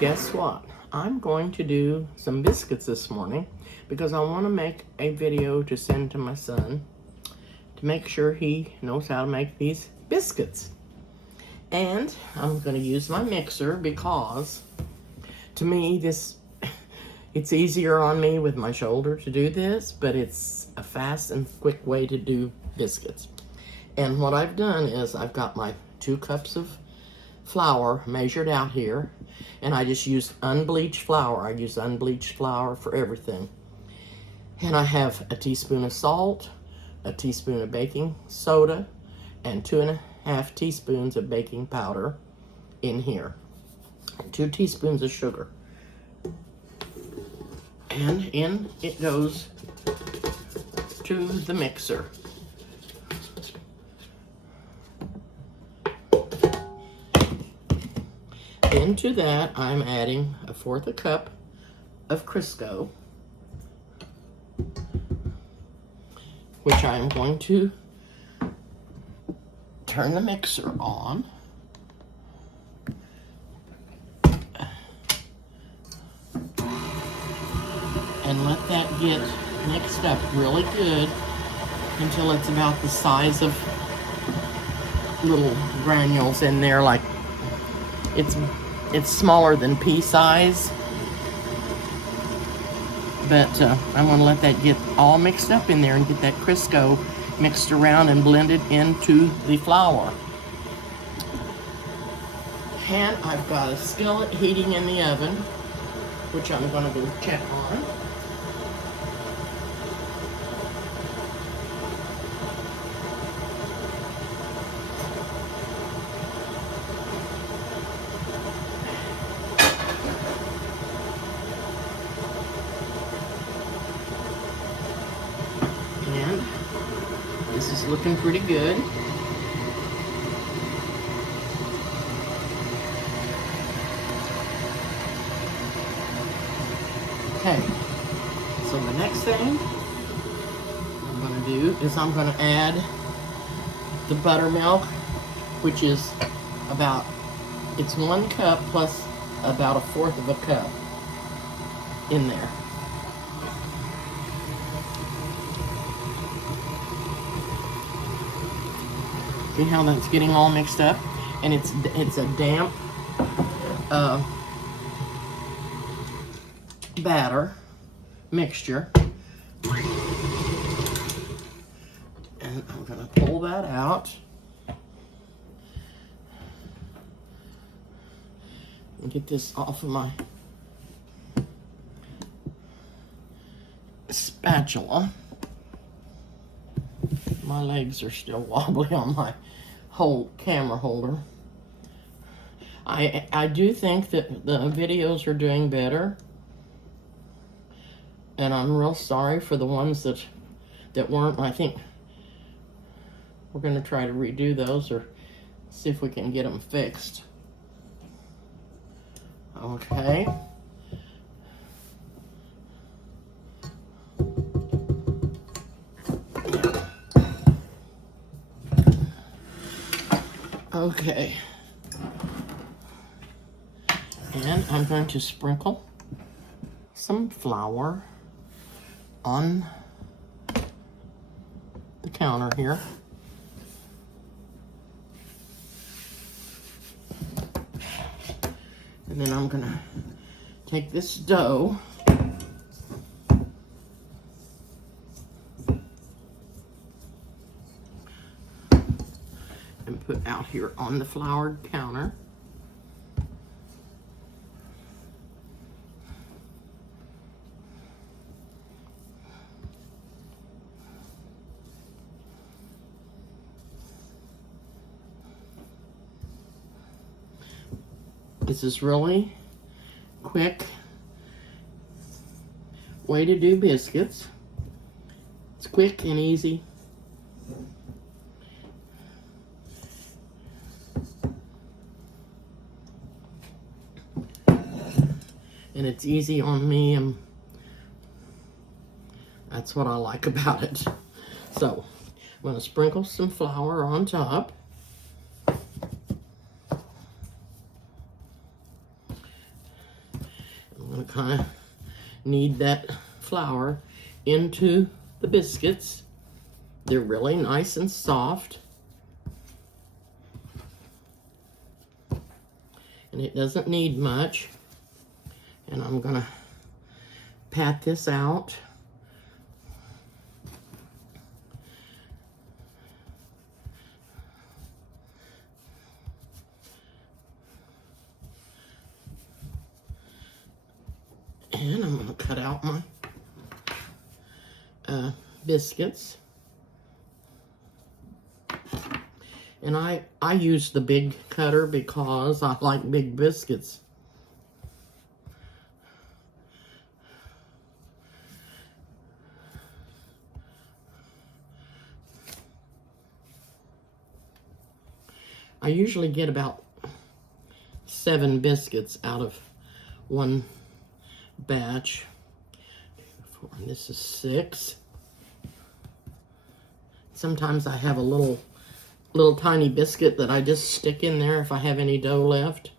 Guess what? I'm going to do some biscuits this morning because I want to make a video to send to my son to make sure he knows how to make these biscuits. And I'm going to use my mixer because to me it's easier on me with my shoulder to do this, but it's a fast and quick way to do biscuits. And what I've done is I've got my 2 cups of flour measured out here, and I just use unbleached flour. I use unbleached flour for everything. And I have a teaspoon of salt, a teaspoon of baking soda, and 2.5 teaspoons of baking powder in here. 2 teaspoons of sugar. And in it goes to the mixer. Into that, I'm adding 1/4 cup of Crisco, which I am going to turn the mixer on. And let that get mixed up really good until it's about the size of little granules in there, like it's smaller than pea size, but I'm going to let that get all mixed up in there and get that Crisco mixed around and blended into the flour. And I've got a skillet heating in the oven, which I'm going to go check on. And this is looking pretty good. Okay, so the next thing I'm going to do is I'm going to add the buttermilk, which is it's 1 cup plus about 1/4 of a cup in there. See how that's getting all mixed up? And it's a damp batter mixture. And I'm going to pull that out and get this off of my spatula. My legs are still wobbly on my whole camera holder. I do think that the videos are doing better, and I'm real sorry for the ones that weren't. I think we're going to try to redo those or see if we can get them fixed. Okay. Okay, and I'm going to sprinkle some flour on the counter here. And then I'm going to take this dough and put out here on the floured counter. This is really quick way to do biscuits. It's quick and easy. And it's easy on me, and that's what I like about it. So I'm going to sprinkle some flour on top. I kind of knead that flour into the biscuits. They're really nice and soft. And it doesn't need much. And I'm gonna pat this out. And I'm gonna cut out my biscuits. And I use the big cutter because I like big biscuits. I usually get about 7 biscuits out of one batch. And this is 6. Sometimes I have a little tiny biscuit that I just stick in there if I have any dough left.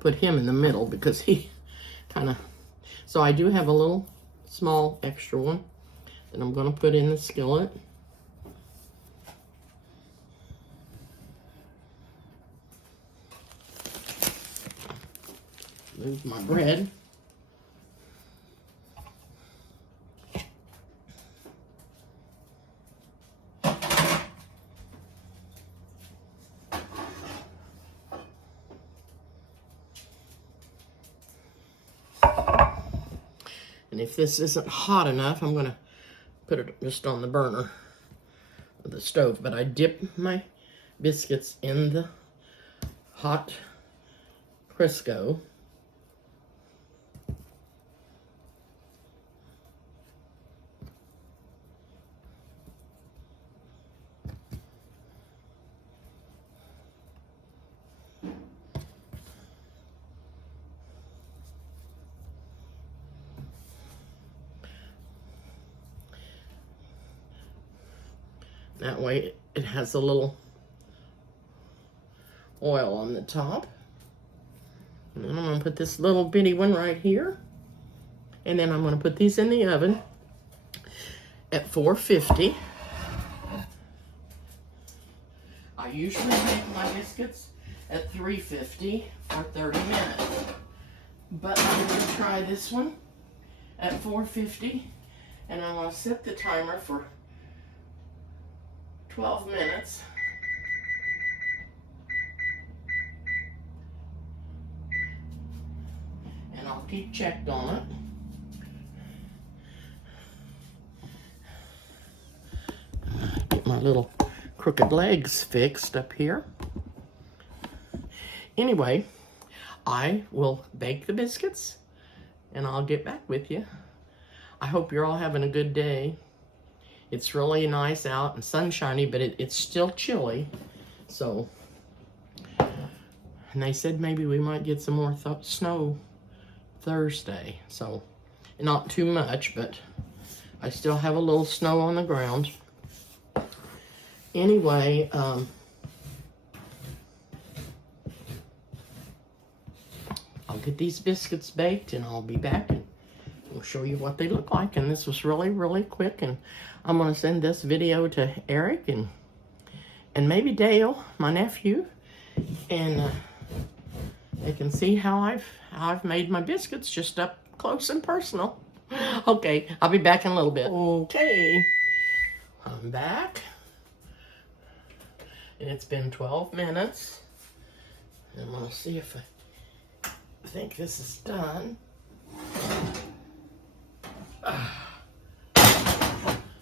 Put him in the middle because he kind of, so I do have a little small extra one that I'm going to put in the skillet. Move my bread. And if this isn't hot enough, I'm going to put it just on the burner of the stove. But I dip my biscuits in the hot Crisco. That way it has a little oil on the top. And then I'm going to put this little bitty one right here. And then I'm going to put these in the oven at 450. I usually make my biscuits at 350 for 30 minutes. But I'm going to try this one at 450. And I'm going to set the timer for 12 minutes. And I'll keep checked on it. Get my little crooked legs fixed up here. Anyway, I will bake the biscuits and I'll get back with you. I hope you're all having a good day. It's really nice out and sunshiny, but it's still chilly. So, and they said maybe we might get some more snow Thursday. So, not too much, but I still have a little snow on the ground. Anyway, I'll get these biscuits baked and I'll be back and we'll show you what they look like. And this was really, really quick. And I'm going to send this video to Eric and maybe Dale, my nephew, and they can see how I've made my biscuits just up close and personal. Okay, I'll be back in a little bit. Okay, I'm back, and it's been 12 minutes. I'm going to see if I think this is done.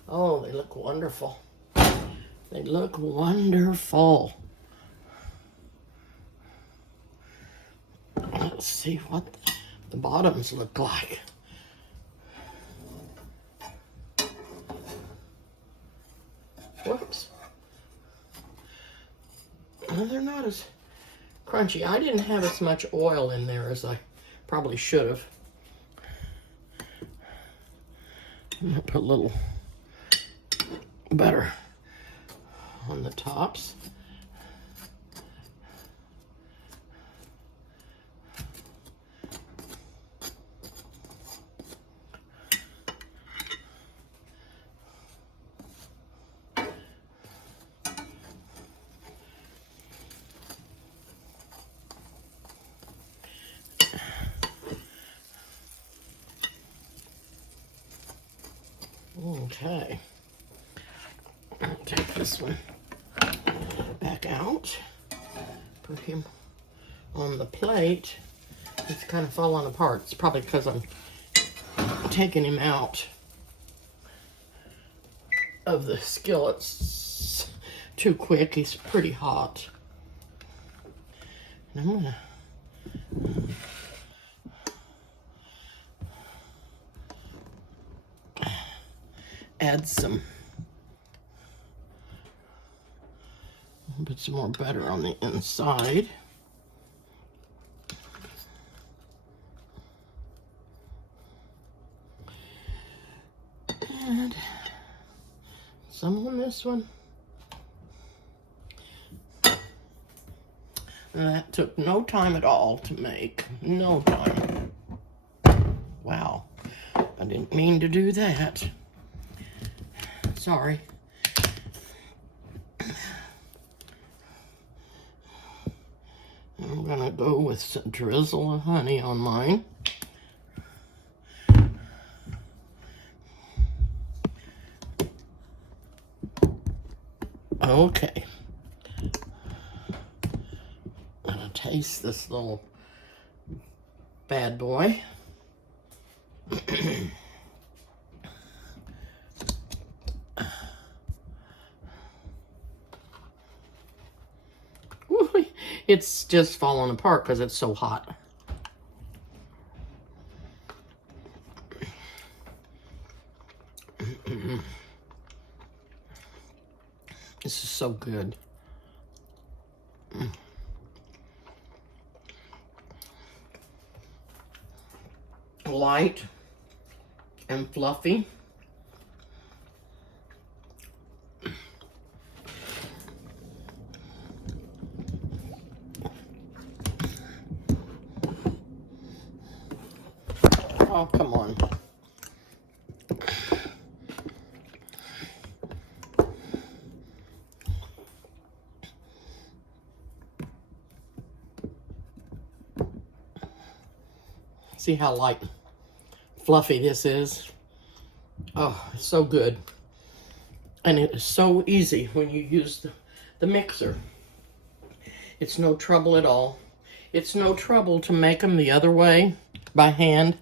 Oh, they look wonderful. They look wonderful. Let's see what the bottoms look like. Whoops. they're not as crunchy. I didn't have as much oil in there as I probably should have. I'm gonna put a little butter on the tops. Okay, I'll take this one back out, put him on the plate. It's kind of falling apart. It's probably because I'm taking him out of the skillets too quick. He's pretty hot. And I'm gonna add some, put some more butter on the inside. And some on this one. And that took no time at all to make. No time. Wow. I didn't mean to do that. Sorry. I'm gonna go with some drizzle of honey on mine. Okay. I'm gonna taste this little bad boy. It's just falling apart because it's so hot. This is so good. Light and fluffy. Oh, come on. See how light, fluffy this is? Oh, it's so good. And it is so easy when you use the mixer. It's no trouble at all. It's no trouble to make them the other way by hand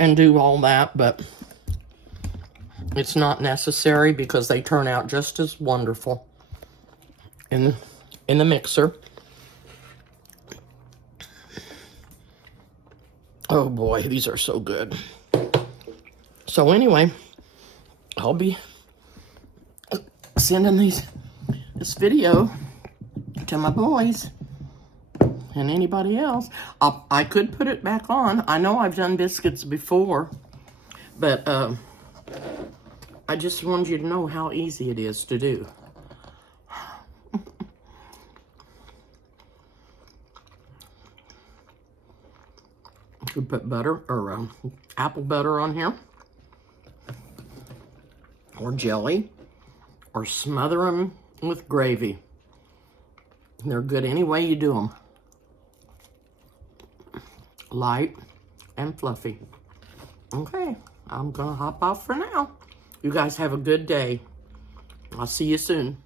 and do all that, but it's not necessary because they turn out just as wonderful in the mixer. Oh boy, these are so good. So anyway, I'll be sending this video to my boys and anybody else. I could put it back on. I know I've done biscuits before, but I just wanted you to know how easy it is to do. You could put butter or apple butter on here, or jelly, or smother them with gravy. They're good any way you do them. Light and fluffy. Okay, I'm gonna hop off for now. You guys have a good day. I'll see you soon.